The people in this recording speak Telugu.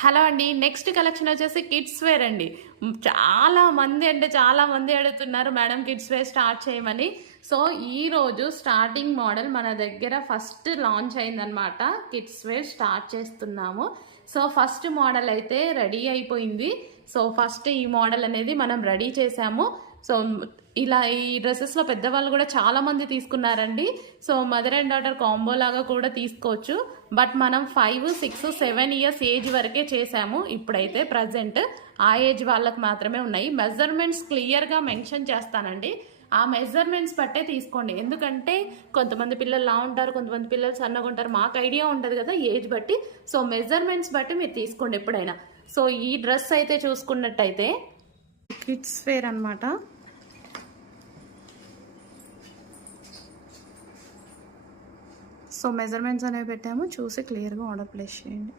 హలో అండి. నెక్స్ట్ కలెక్షన్ వచ్చేసి కిడ్స్ వేర్ అండి. చాలా మంది అడుగుతున్నారు మేడం కిడ్స్ వేర్ స్టార్ట్ చేయమని. సో, ఈరోజు స్టార్టింగ్ మోడల్ మన దగ్గర ఫస్ట్ లాంచ్ అయిందనమాట. కిడ్స్ వేర్ స్టార్ట్ చేస్తున్నాము. సో, ఫస్ట్ మోడల్ అయితే రెడీ అయిపోయింది. సో, ఫస్ట్ ఈ మోడల్ అనేది మనం రెడీ చేసాము. సో, ఇలా ఈ డ్రెస్సెస్లో పెద్దవాళ్ళు కూడా చాలా మంది తీసుకున్నారండి. So, mother and daughter combo లాగా కూడా తీసుకోవచ్చు. బట్ మనం 5, 6, 7 ఇయర్స్ ఏజ్ వరకే చేసాము. ఇప్పుడైతే ప్రజెంట్ ఆ ఏజ్ వాళ్ళకి మాత్రమే ఉన్నాయి. మెజర్మెంట్స్ క్లియర్గా మెన్షన్ చేస్తానండి. ఆ మెజర్మెంట్స్ బట్టే తీసుకోండి. ఎందుకంటే కొంతమంది పిల్లలు లా ఉంటారు, కొంతమంది పిల్లలు సన్నగా ఉంటారు. మాకు ఐడియా ఉంటుంది కదా ఏజ్ బట్టి. సో, మెజర్మెంట్స్ బట్టి మీరు తీసుకోండి ఎప్పుడైనా. సో, ఈ డ్రెస్ అయితే చూసుకున్నట్టయితే కిడ్స్ వేర్ అనమాట. సో, మెజర్మెంట్స్ అనేవి పెట్టాము, చూసి క్లియర్గా ఆర్డర్ ప్లేస్ చేయండి.